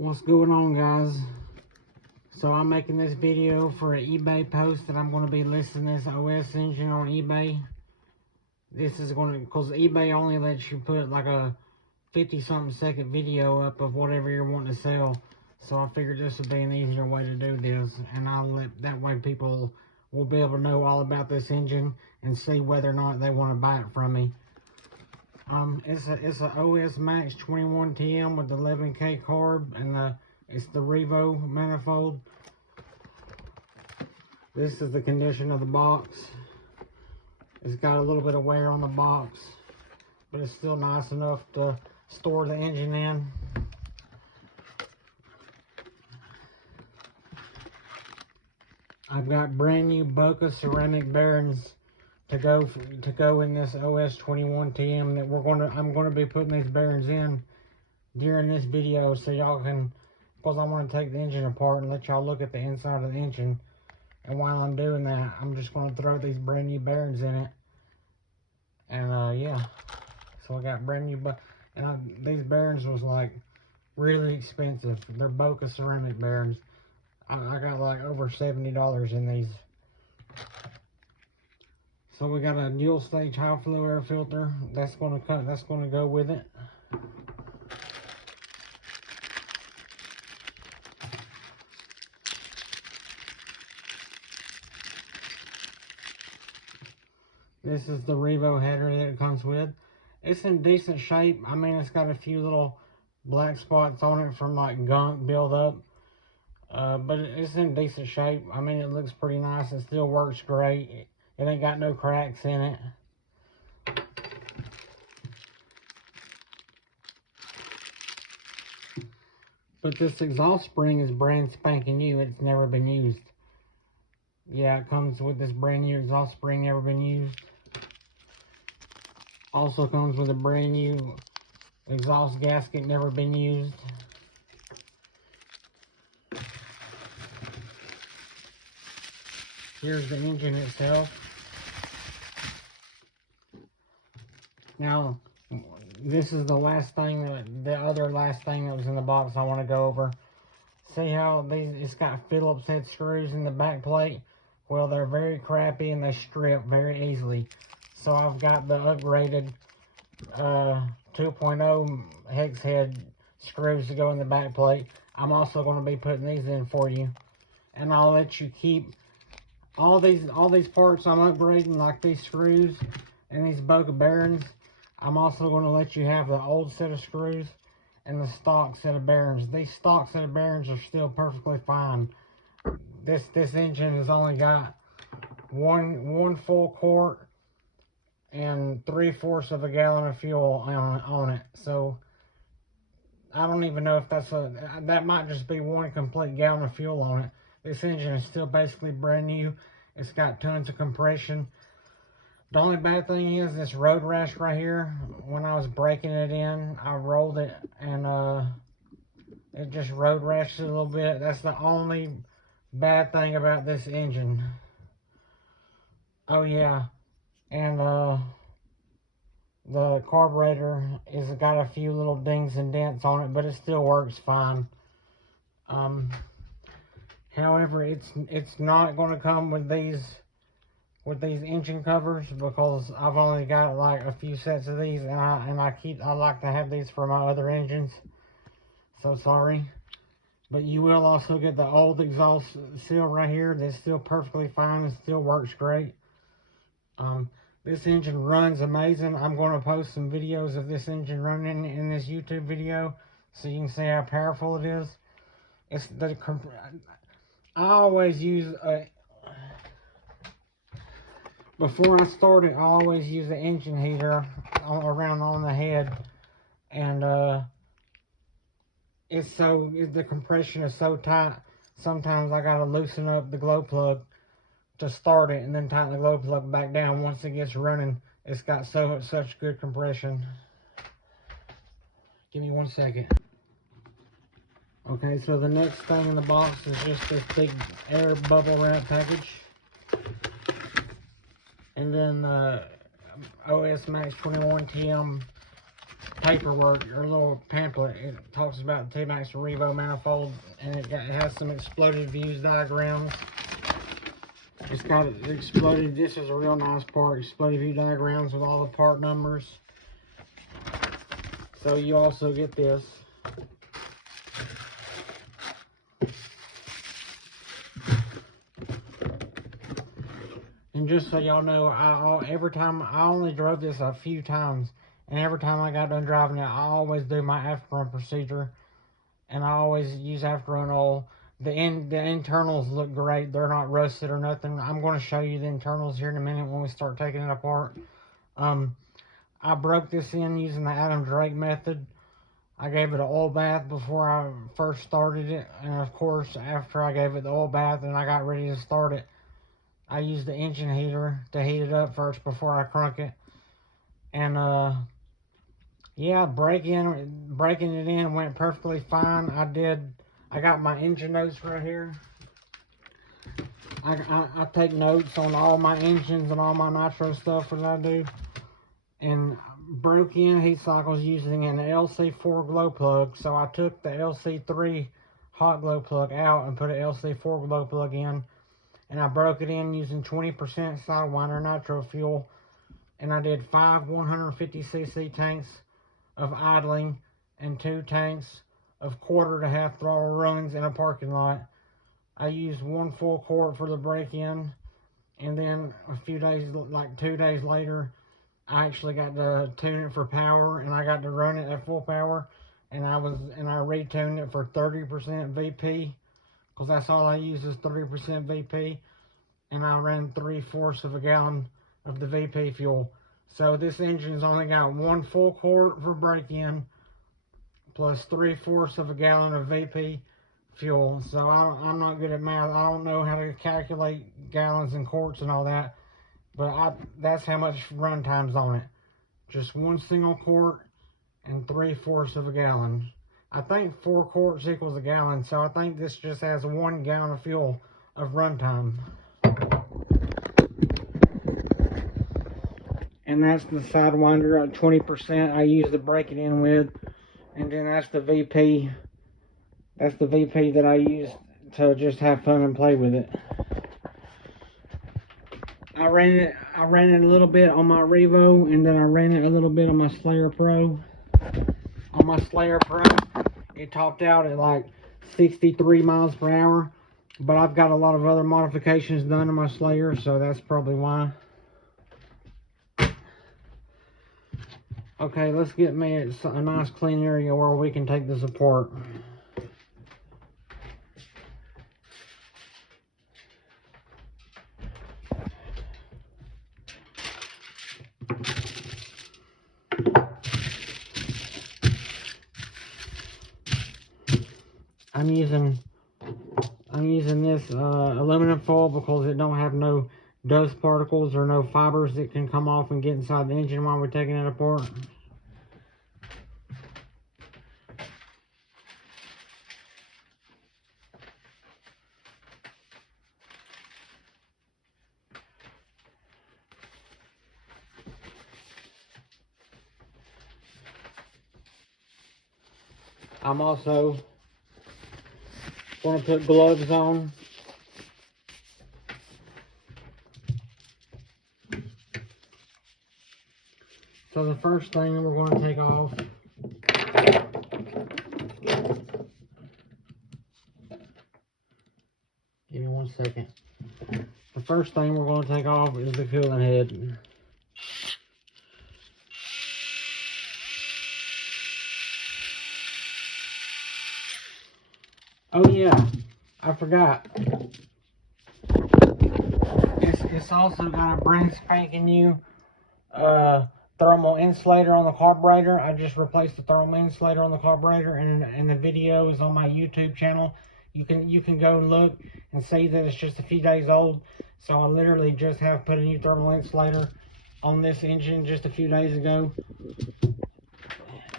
What's going on, guys? So I'm making this video for an eBay post that I'm going to be listing this OS engine on eBay. This is going to, because eBay only lets you put like a 50-something second video up of whatever you're wanting to sell. So I figured this would be an easier way to do this, and that way people will be able to know all about this engine and see whether or not they want to buy it from me. It's a OS Max 21TM with the 11K carb, and it's the Revo manifold. This is the condition of the box. It's got a little bit of wear on the box, but it's still nice enough to store the engine in. I've got brand new Boca ceramic bearings to go in this OS 21TM that I'm gonna be putting these bearings in during this video, so y'all can, because I want to take the engine apart and let y'all look at the inside of the engine. And while I'm doing that, I'm just going to throw these brand new bearings in it. And yeah, so I got brand new, these bearings was like really expensive. They're Boca ceramic bearings. I got like over $70 in these. So we got a dual stage high flow air filter that's going to go with it. This is the Revo header that it comes with. It's in decent shape. I mean, it's got a few little black spots on it from like gunk buildup. But it's in decent shape. I mean, it looks pretty nice. It still works great. It ain't got no cracks in it. But this exhaust spring is brand spanking new. It's never been used. Yeah, it comes with this brand new exhaust spring, never been used. Also comes with a brand new exhaust gasket, never been used. Here's the engine itself. Now, this is the last thing, the other last thing that was in the box I want to go over. See how it's got Phillips head screws in the back plate? Well, they're very crappy and they strip very easily. So I've got the upgraded 2.0 hex head screws to go in the back plate. I'm also going to be putting these in for you. And I'll let you keep all these parts I'm upgrading, like these screws and these Boca bearings. I'm also going to let you have the old set of screws and the stock set of bearings. These stock set of bearings are still perfectly fine. This engine has only got one full quart and 3/4 of a gallon of fuel on it. So I don't even know if that might just be one complete gallon of fuel on it. This engine is still basically brand new. It's got tons of compression. The only bad thing is this road rash right here. When I was breaking it in, I rolled it and it just road rashed a little bit. That's the only bad thing about this engine. Oh yeah, and the carburetor is got a few little dings and dents on it, but it still works fine. However, it's not going to come with these engine covers, because I've only got like a few sets of these, and I like to have these for my other engines. So sorry. But you will also get the old exhaust seal right here that's still perfectly fine and still works great. This engine runs amazing. I'm going to post some videos of this engine running in this YouTube video so you can see how powerful it is. I always use before I start it, I always use the engine heater around on the head, and the compression is so tight. Sometimes I gotta loosen up the glow plug to start it, and then tighten the glow plug back down once it gets running. It's got such good compression. Give me 1 second. Okay, so the next thing in the box is just this big air bubble wrap package. And then OS Max 21TM paperwork or a little pamphlet. It talks about the T-Max Revo manifold, and it has some exploded views diagrams. It's got exploded. This is a real nice part. Exploded view diagrams with all the part numbers. So you also get this. And just so y'all know, every time I only drove this a few times, and every time I got done driving it, I always do my afterrun procedure, and I always use afterrun oil. The internals look great. They're not rusted or nothing. I'm going to show you the internals here in a minute when we start taking it apart. I broke this in using the Adam Drake method. I gave it an oil bath before I first started it, and of course after I gave it the oil bath and I got ready to start it, I used the engine heater to heat it up first before I crunk it. And yeah, breaking it in went perfectly fine. I got my engine notes right here. I take notes on all my engines and all my nitro stuff that I do. And broke in heat cycles using an LC4 glow plug. So I took the LC3 hot glow plug out and put an LC4 glow plug in. And I broke it in using 20% Sidewinder nitro fuel. And I did 5 150cc tanks of idling and 2 tanks of quarter to half throttle runs in a parking lot. I used 1 full quart for the break-in, and then a few days, like 2 days later, I actually got to tune it for power, and I got to run it at full power, and I retuned it for 30% VP, because that's all I use is 30% VP, and I ran 3/4 of a gallon of the VP fuel. So this engine's only got 1 full quart for break-in, plus 3/4 of a gallon of VP fuel. So I'm not good at math. I don't know how to calculate gallons and quarts and all that, but that's how much run time's on it. Just 1 single quart and 3/4 of a gallon. I think 4 quarts equals a gallon, so I think this just has 1 gallon of fuel of run time. And that's the Sidewinder at 20% I use to break it in with. And then that's the VP. That's the VP that I use to just have fun and play with it. I ran it a little bit on my Revo, and then I ran it a little bit on my Slayer Pro. On my Slayer Pro, it topped out at like 63 miles per hour. But I've got a lot of other modifications done to my Slayer, so that's probably why. Okay, let's get me a nice clean area where we can take this apart. I'm using this aluminum foil because it don't have no dust particles or no fibers that can come off and get inside the engine while we're taking it apart. I'm also going to put gloves on. So the first thing we're going to take off give me 1 second. The first thing we're going to take off is the coolant head. Oh yeah, I forgot. It's also got a brand spanking new thermal insulator on the carburetor. I just replaced the thermal insulator on the carburetor, and the video is on my YouTube channel. You can go look and see that it's just a few days old. So I literally just have put a new thermal insulator on this engine just a few days ago.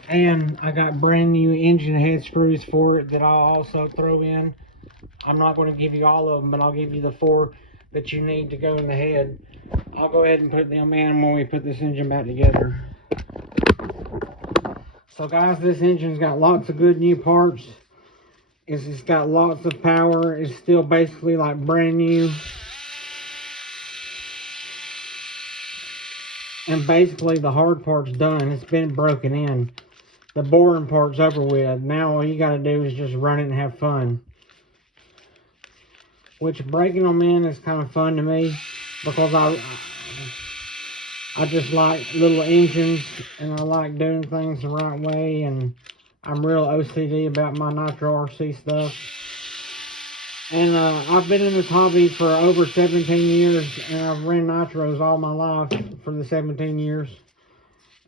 And I got brand new engine head screws for it that I'll also throw in. I'm not going to give you all of them, but I'll give you the 4 that you need to go in the head. I'll go ahead and put them in when we put this engine back together. So guys, this engine's got lots of good new parts. It's got lots of power. It's still basically like brand new. And basically the hard part's done. It's been broken in. The boring part's over with. Now all you gotta do is just run it and have fun. Which breaking them in is kind of fun to me because I just like little engines and I like doing things the right way, and I'm real OCD about my Nitro RC stuff. And I've been in this hobby for over 17 years, and I've ran Nitros all my life for the 17 years.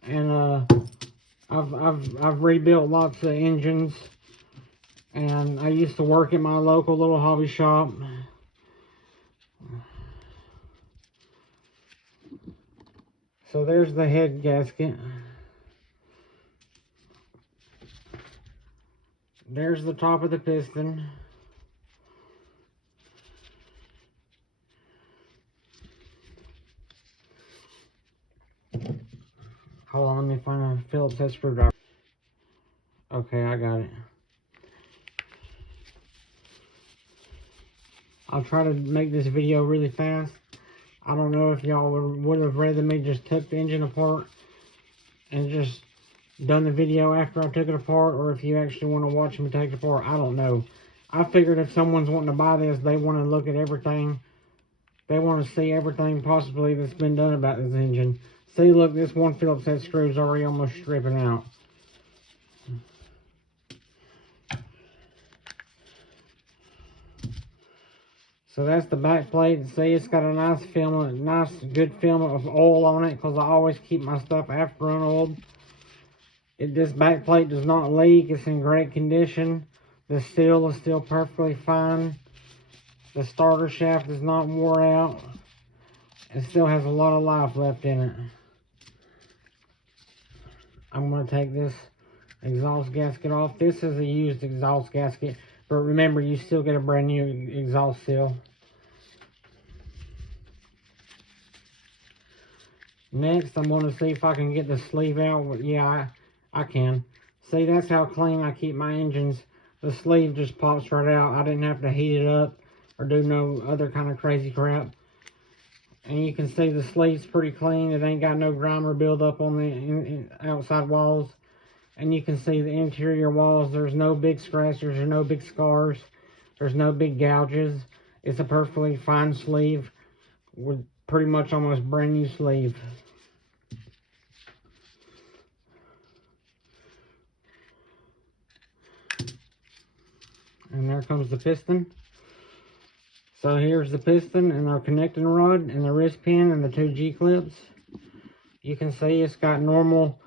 And I've rebuilt lots of engines, and I used to work at my local little hobby shop. So there's the head gasket. There's the top of the piston. Hold on, let me find a Phillips head screwdriver. Okay, I got it. I'll try to make this video really fast. I don't know if y'all would have rather me just took the engine apart and just done the video after I took it apart, or if you actually want to watch me take it apart. I don't know. I figured if someone's wanting to buy this, they want to look at everything. They want to see everything possibly that's been done about this engine. See, look, this one Phillips head screw is already almost stripping out. So that's the back plate. See, it's got a nice film, good film of oil on it, because I always keep my stuff after unoiled. This back plate does not leak. It's in great condition. The steel is still perfectly fine. The starter shaft is not wore out. It still has a lot of life left in it. I'm going to take this exhaust gasket off. This is a used exhaust gasket, but remember, you still get a brand new exhaust seal. Next, I'm going to see if I can get the sleeve out. Yeah, I can. See, that's how clean I keep my engines. The sleeve just pops right out. I didn't have to heat it up or do no other kind of crazy crap. And you can see the sleeve's pretty clean. It ain't got no grime or buildup on the outside walls. And you can see the interior walls. There's no big scratches or no big scars. There's no big gouges. It's a perfectly fine sleeve with pretty much almost brand new sleeve. And there comes the piston. So here's the piston and our connecting rod and the wrist pin and the 2 G-clips. You can see it's got normal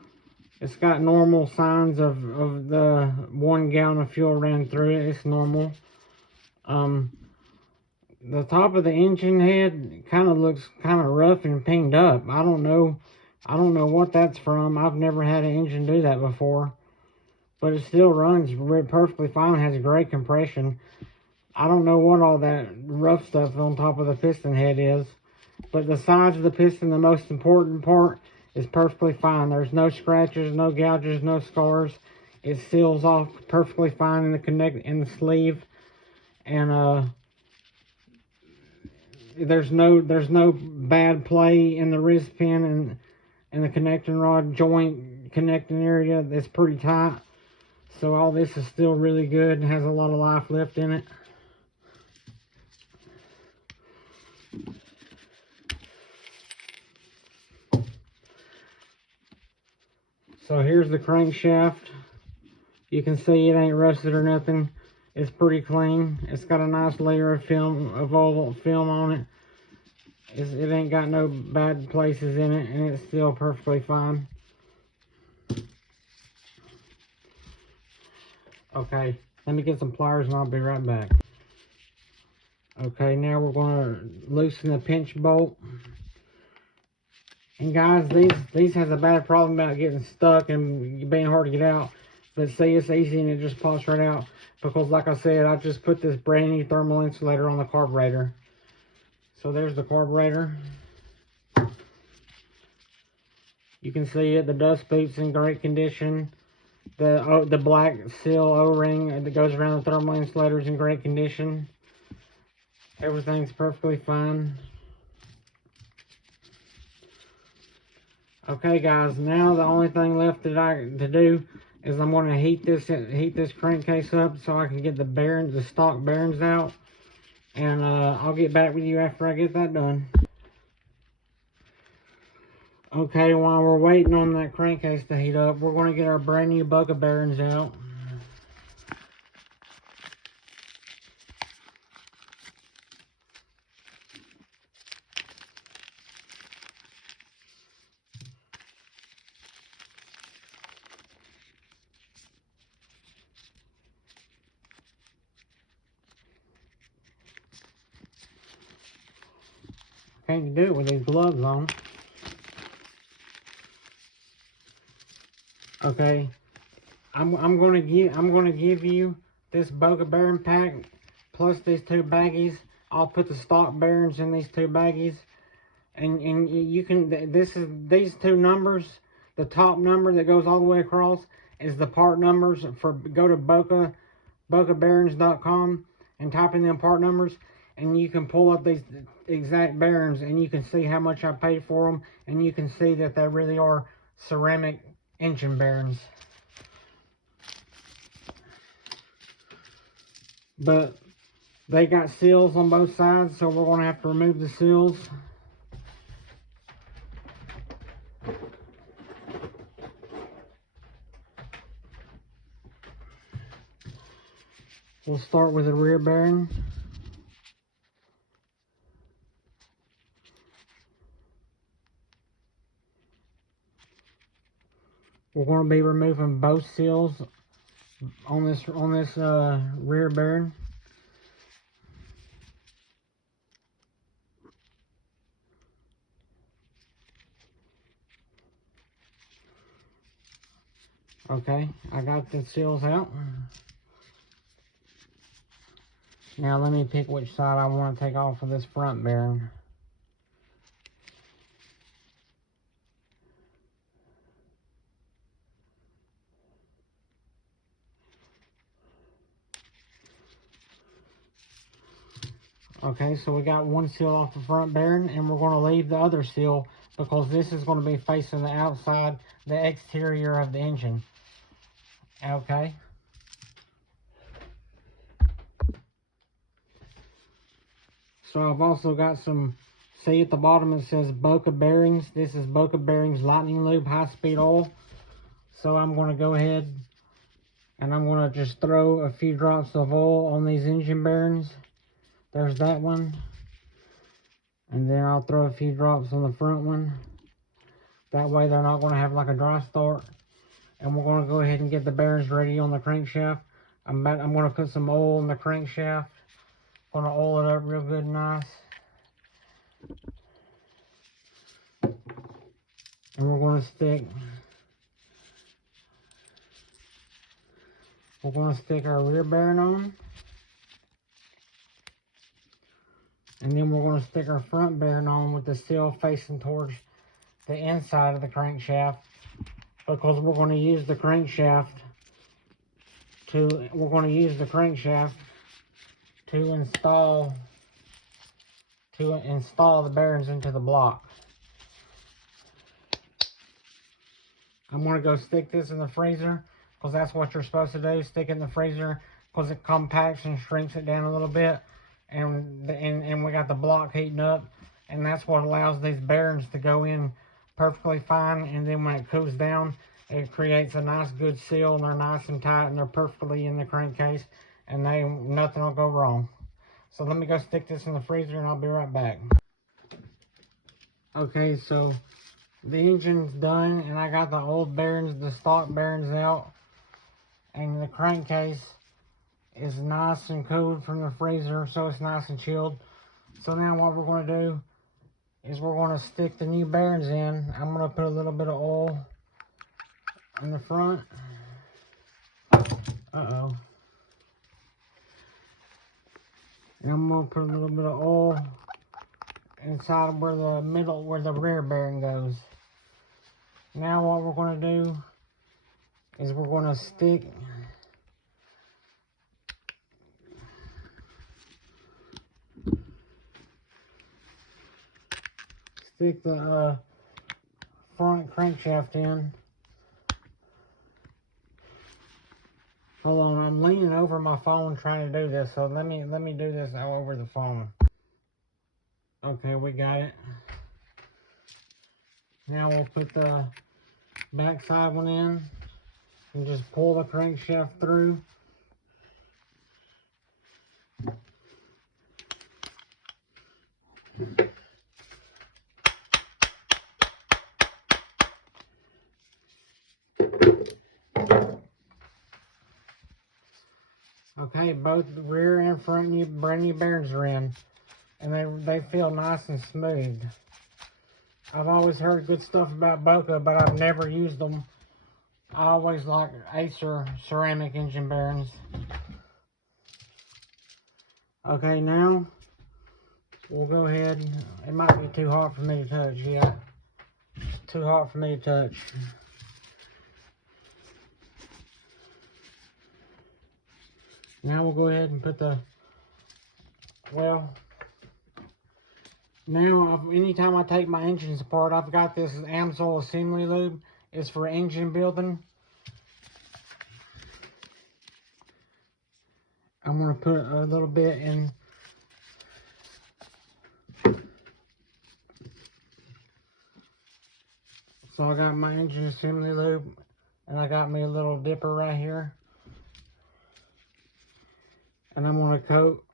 signs of the 1 gallon of fuel ran through it. It's normal. The top of the engine head kind of looks kind of rough and pinged up. I don't know what that's from. I've never had an engine do that before. But it still runs perfectly fine. It has great compression. I don't know what all that rough stuff on top of the piston head is. But the size of the piston, the most important part, is perfectly fine. There's no scratches, no gouges, no scars. It seals off perfectly fine in the sleeve. And there's no bad play in the wrist pin and the connecting rod joint connecting area. That's pretty tight. So all this is still really good and has a lot of life left in it. So here's the crankshaft. You can see it ain't rusted or nothing. It's pretty clean. It's got a nice layer of oil film on it. It ain't got no bad places in it, and it's still perfectly fine. Okay, let me get some pliers and I'll be right back. Okay, now we're going to loosen the pinch bolt. And guys, these has a bad problem about getting stuck and being hard to get out. But see, it's easy and it just pops right out. Because like I said, I just put this brand new thermal insulator on the carburetor. So there's the carburetor. You can see it, the dust boot's in great condition. The black seal O-ring that goes around the thermal insulator is in great condition. Everything's perfectly fine. Okay, guys. Now the only thing left to do is I'm going to heat this crankcase up so I can get the stock bearings out, and I'll get back with you after I get that done. Okay, while we're waiting on that crankcase to heat up, we're going to get our brand new Boca bearings out. Can't do it with these gloves on. Okay, I'm gonna give you this Boca bearing pack plus these 2 baggies. I'll put the stock bearings in these 2 baggies, and you can these 2 numbers. The top number that goes all the way across is the part numbers for. Go to bocabearings.com and type in them part numbers, and you can pull up these exact bearings, and you can see how much I paid for them, and you can see that they really are ceramic engine bearings. But they got seals on both sides, so we're going to have to remove the seals. We'll start with the rear bearing. We're going to be removing both seals on this rear bearing. Okay, I got the seals out. Now let me pick which side I want to take off of this front bearing. Okay, so we got one seal off the front bearing, and we're going to leave the other seal because this is going to be facing the outside, the exterior of the engine. Okay. So I've also got some, see at the bottom it says Boca bearings. This is Boca bearings lightning lube high speed oil. So I'm going to go ahead and I'm going to just throw a few drops of oil on these engine bearings. There's that one. And then I'll throw a few drops on the front one. That way they're not going to have like a dry start. And we're going to go ahead and get the bearings ready on the crankshaft. I'm going to put some oil in the crankshaft. Going to oil it up real good and nice. And we're going to stick our rear bearing on. And then we're going to stick our front bearing on with the seal facing towards the inside of the crankshaft, because we're going to use the crankshaft to install the bearings into the block. I'm going to go stick this in the freezer, because that's what you're supposed to do. Stick it in the freezer because it compacts and shrinks it down a little bit. And we got the block heating up, and that's what allows these bearings to go in perfectly fine. And then when it cools down, it creates a nice good seal, and they're nice and tight, and they're perfectly in the crankcase, and nothing will go wrong. So let me go stick this in the freezer, and I'll be right back. Okay, so the engine's done, and I got the old bearings, the stock bearings out, and the crankcase is nice and cooled from the freezer, so it's nice and chilled. So now what we're going to do is we're going to stick the new bearings in. I'm going to put a little bit of oil in the front. And I'm going to put a little bit of oil inside where the rear bearing goes. Now what we're going to do is we're going to stick the front crankshaft in. Hold on, I'm leaning over my phone trying to do this, so let me do this over the phone. Okay, we got it. Now we'll put the backside one in and just pull the crankshaft through. Okay, both rear and front brand new bearings are in, and they feel nice and smooth. I've always heard good stuff about Boca, but I've never used them. I always like Acer ceramic engine bearings. Okay, now we'll go ahead. It might be too hot for me to touch. Yeah, it's too hot for me to touch. Now we'll go ahead and put the, well, now anytime I take my engines apart, I've got this Amsoil assembly lube. It's for engine building. I'm going to put a little bit in. So I got my engine assembly lube, and I got me a little dipper right here. And I'm going to coat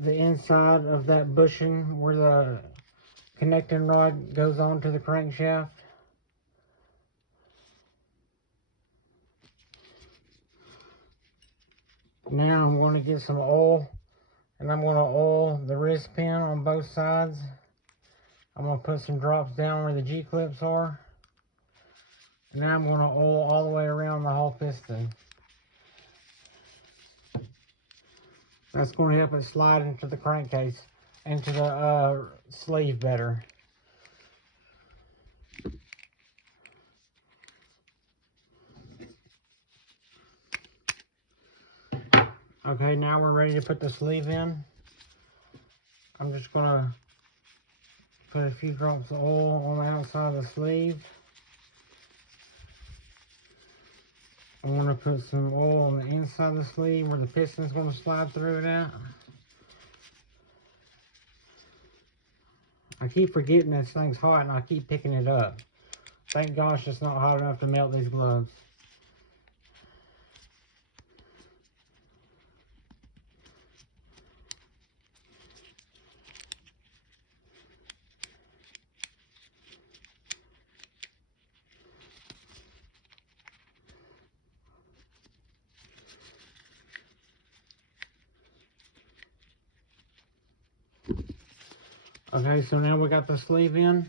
the inside of that bushing where the connecting rod goes onto the crankshaft. Now I'm going to get some oil, and I'm going to oil the wrist pin on both sides. I'm going to put some drops down where the G-clips are. And now I'm going to oil all the way around the whole piston. That's going to help it slide into the crankcase, into the sleeve better. Okay, now we're ready to put the sleeve in. I'm just going to put a few drops of oil on the outside of the sleeve. I'm going to put some oil on the inside of the sleeve where the piston's going to slide through it at. I keep forgetting this thing's hot and I keep picking it up. Thank gosh it's not hot enough to melt these gloves. Okay, so now we got the sleeve in.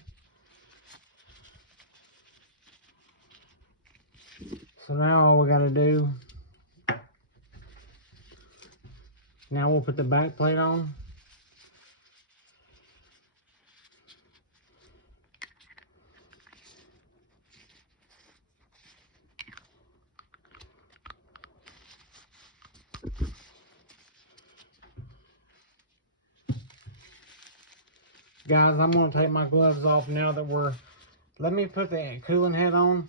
So now all we got to do, now we'll put the back plate on. Guys, I'm going to take my gloves off now that let me put the cooling head on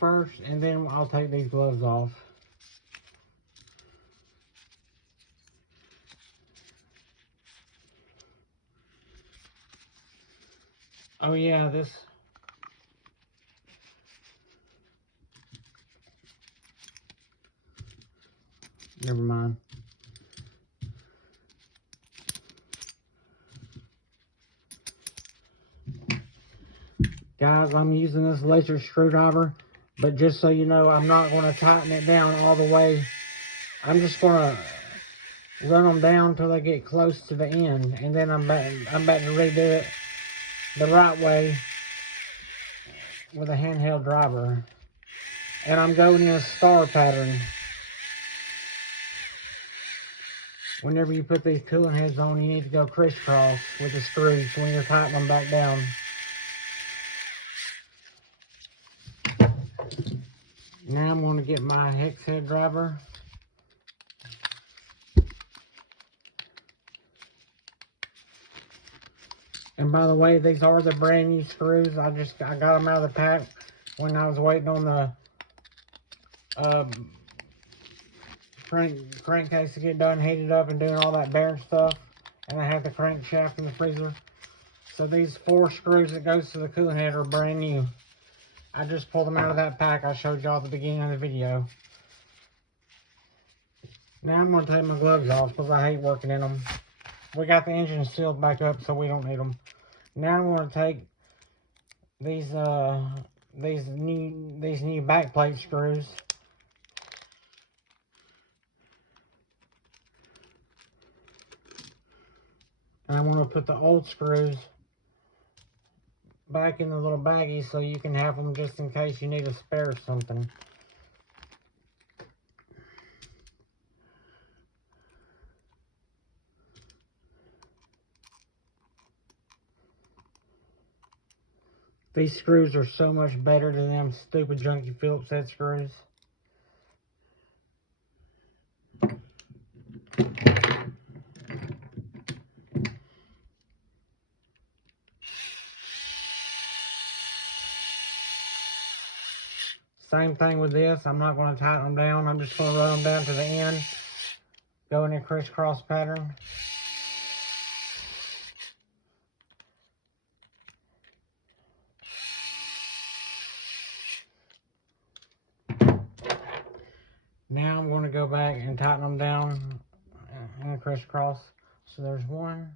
first, and then I'll take these gloves off. Oh yeah, never mind. Guys, I'm using this laser screwdriver, but just so you know, I'm not going to tighten it down all the way. I'm just going to run them down till they get close to the end, and then I'm about to redo it the right way with a handheld driver. And I'm going in a star pattern. Whenever you put these cooling heads on, you need to go crisscross with the screws when you're tightening them back down. Now I'm going to get my hex head driver. And by the way, these are the brand new screws. I got them out of the pack when I was waiting on the crankcase to get done, heated up and doing all that bearing stuff. And I have the crankshaft in the freezer. So these 4 screws that goes to the coolant head are brand new. I just pulled them out of that pack I showed y'all at the beginning of the video. Now I'm going to take my gloves off because I hate working in them. We got the engine sealed back up, so we don't need them. Now I'm going to take these new back plate screws. And I'm going to put the old screws back in the little baggie so you can have them just in case you need a spare something. These screws are so much better than them stupid junky Phillips head screws. Same thing with this. I'm not going to tighten them down. I'm just going to run them down to the end. Go in a crisscross pattern. Now I'm going to go back and tighten them down in a crisscross. So there's 1,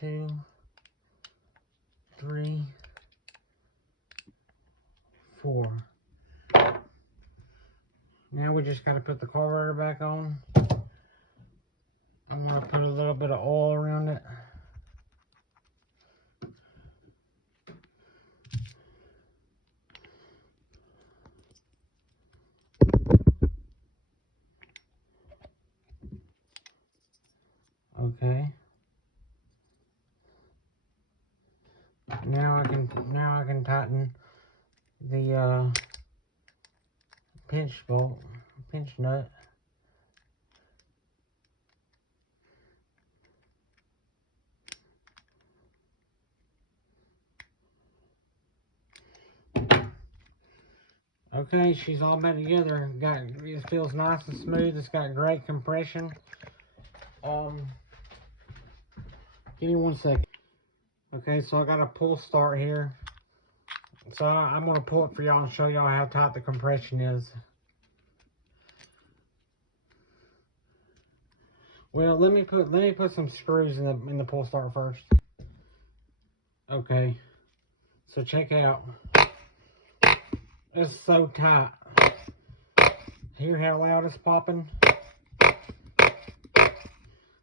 2, 3, 4. Now we just got to put the carburetor back on. I'm going to put a little bit of oil around it. Okay. Now I can tighten the pinch nut. Okay, she's all back together. It feels nice and smooth. It's got great compression. Give me 1 second. Okay, so I got a pull start here. So I'm gonna pull it for y'all and show y'all how tight the compression is. Well, let me put some screws in the pull start first. Okay, so check out. It's so tight. Hear how loud it's popping?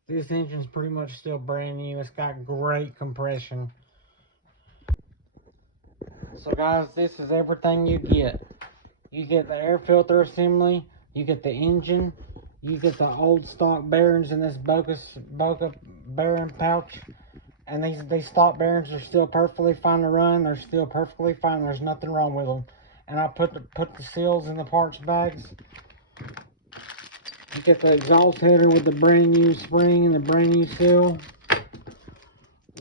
This engine's pretty much still brand new. It's got great compression. So guys, this is everything you get. You get the air filter assembly, you get the engine, you get the old stock bearings in this Boca bearing pouch. And these stock bearings are still perfectly fine to run. They're still perfectly fine. There's nothing wrong with them. And I put the seals in the parts bags. You get the exhaust header with the brand new spring and the brand new seal.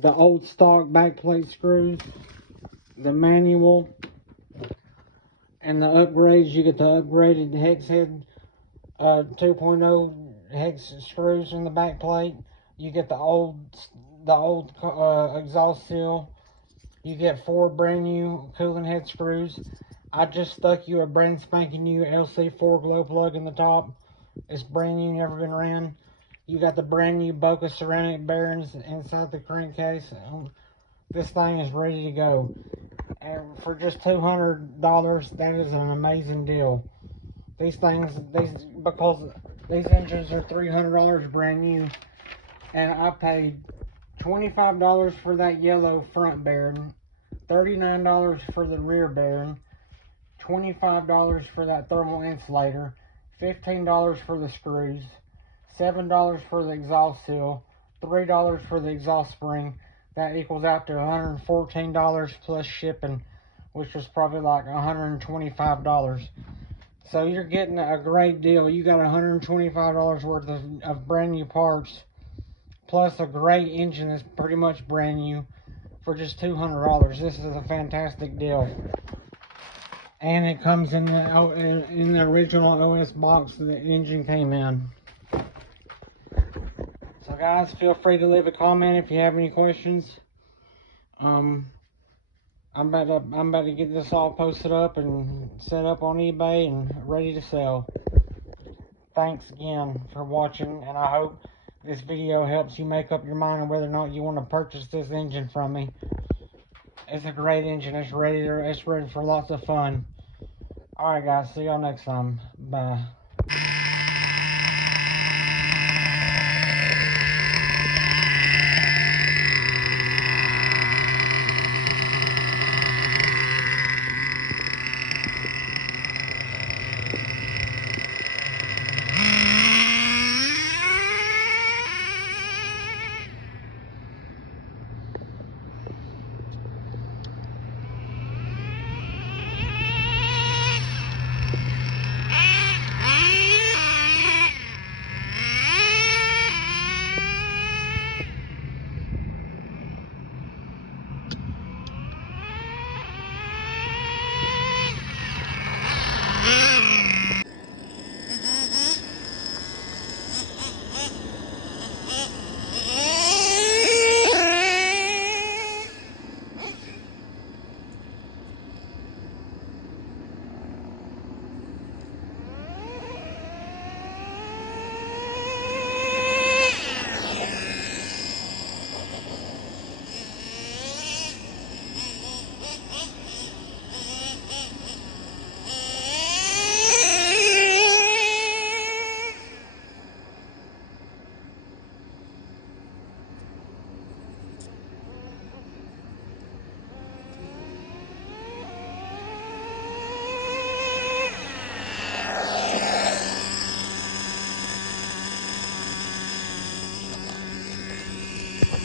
The old stock back plate screws. The manual. And the upgrades. You get the upgraded hex head 2.0 hex screws in the back plate. You get the old exhaust seal. You get 4 brand new coolant head screws. I just stuck you a brand spanking new LC4 glow plug in the top. It's brand new, never been ran. You got the brand new Boca ceramic bearings inside the crankcase. This thing is ready to go. And for just $200, that is an amazing deal. Because these engines are $300 brand new. And I paid $25 for that yellow front bearing, $39 for the rear bearing, $25 for that thermal insulator, $15 for the screws, $7 for the exhaust seal, $3 for the exhaust spring. That equals out to $114 plus shipping, which was probably like $125. So you're getting a great deal. You got $125 worth of brand new parts, plus a great engine that's pretty much brand new for just $200. This is a fantastic deal. And it comes in the original OS box that the engine came in. So guys, feel free to leave a comment if you have any questions. I'm about to get this all posted up and set up on eBay and ready to sell. Thanks again for watching, and I hope this video helps you make up your mind on whether or not you want to purchase this engine from me. It's a great engine. It's ready for lots of fun. Alright guys, see y'all next time. Bye.